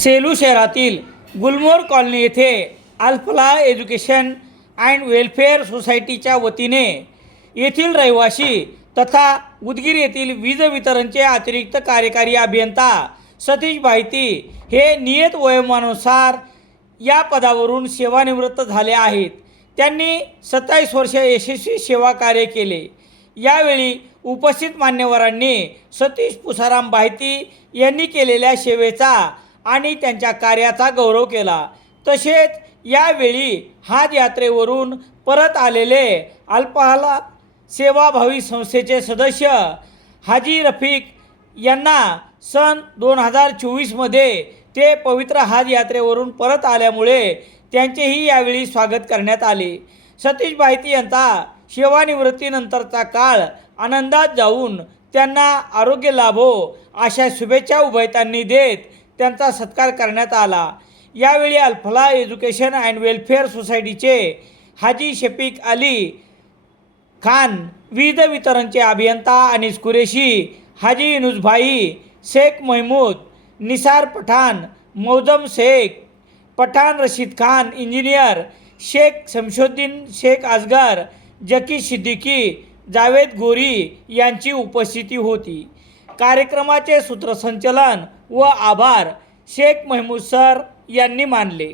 सेलू शहरातील गुलमोर कॉलनी येथे Alfalah education and welfare सोसायटीच्या वतीने येथील रहिवासी तथा उदगीर येथील वीज वितरणचे अतिरिक्त कार्यकारी अभियंता सतीश भाईती हे नियत वयोमानुसार या पदावरून सेवानिवृत्त झाले आहेत. त्यांनी सत्तावीस वर्ष यशस्वी सेवा कार्य केले. यावेळी उपस्थित मान्यवरांनी सतीश पुसाराम भाईती यांनी केलेल्या सेवेचा आणि त्यांच्या कार्याचा गौरव केला. तसेच यावेळी हाज यात्रेवरून परत आलेले अल्पहाला सेवाभावी संस्थेचे सदस्य हाजी रफिक यांना सन दोन हजार चोवीसमध्ये ते पवित्र हाज यात्रेवरून परत आल्यामुळे त्यांचेही यावेळी स्वागत करण्यात आले. सतीश बाहिती यांचा सेवानिवृत्तीनंतरचा काळ आनंदात जाऊन त्यांना आरोग्य लाभो अशा शुभेच्छा उभयतांनी देत त्यांचा सत्कार करण्यात आला. यावेळी अल्फला एज्युकेशन अँड वेलफेअर सोसायटीचे हाजी शफीक अली खान विविध वितरणचे अभियंता अनिस कुरेशी हाजी युनुसभाई शेख महमूद निसार पठाण मौजम शेख पठाण रशीद खान इंजिनियर शेख शमशुद्दीन शेख असगर जकी सिद्दीकी जावेद गोरी यांची उपस्थिती होती. कार्यक्रमाचे सूत्रसंचलन व आभार शेख महमूद सर यांनी मानले.